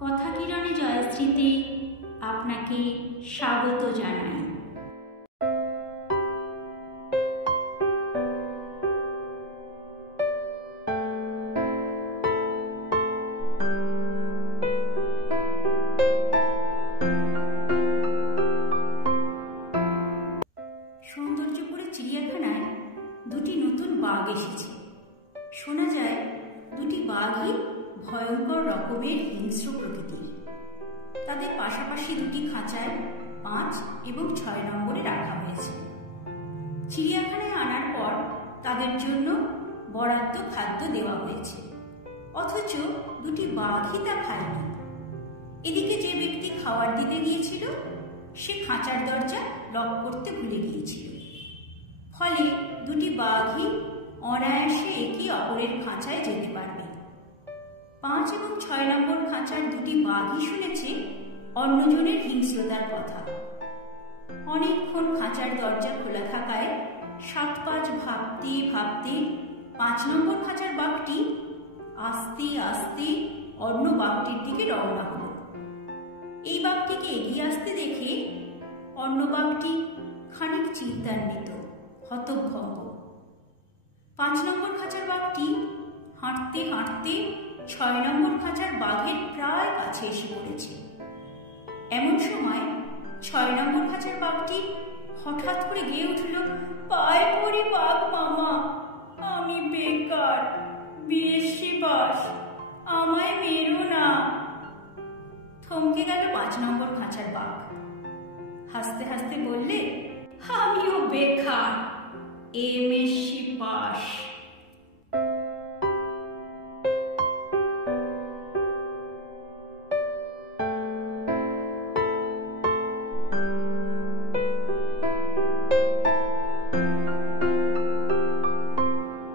কথা কিরণে জয়শ্রীতে আপনাকে স্বাগত জানাই। সৌন্দর্যপুরে চিড়িয়াখানায় দুটি নতুন বাঘ এসেছে। শোনা যায় দুটি বাঘই ভয়ঙ্কর রকমের হিংস্র প্রকৃতির। তাদের পাশাপাশি দুটি খাঁচায় 5 এবং 6 নম্বরে রাখা হয়েছে। চিড়িয়াখানায় আনার পর তাদের জন্য বরাদ্দ খাদ্য দেওয়া হয়েছে, অথচ দুটি বাঘই তা খায়নি। এদিকে যে ব্যক্তি খাবার দিতে গিয়েছিল সে খাঁচার দরজা লক করতে ভুলে গিয়েছিল। ফলে দুটি বাঘই অনায়াসে একে অপরের খাঁচায় যেতে পারবে। 5 এবং 6 নম্বর খাঁচার দুটি বাঘই শুনেছে অন্যজনের হিংস্রতার কথা। অনেকক্ষণ খাঁচার দরজা খোলা থাকায় 7-5 ভাবতে ভাবতে 5 নম্বর খাঁচার বাঘটি আস্তে আস্তে অন্য বাঘটির দিকে রওনা হলো। এই বাঘটিকে এগিয়ে আসতে দেখে অন্য বাঘটি খানিক চিন্তান্বিত, হতভম্ব। 5 নম্বর খাঁচার বাঘটি হাঁটতে হাঁটতে 6 নম্বর খাঁচার বাঘের প্রায় কাছে এসে পড়েছে। এমন সময় 6 নম্বর খাঁচার বাঘটি হঠাৎ করে গেয়ে উঠল, পায়ে পড়ি বাঘ মামা, আমি বেকার, বিদেশি বাস, আমায় মেরো না। থমকে গেল 5 নম্বর খাঁচার বাঘ। হাসতে হাসতে বললে, আমিও বেকার, MSc পাস।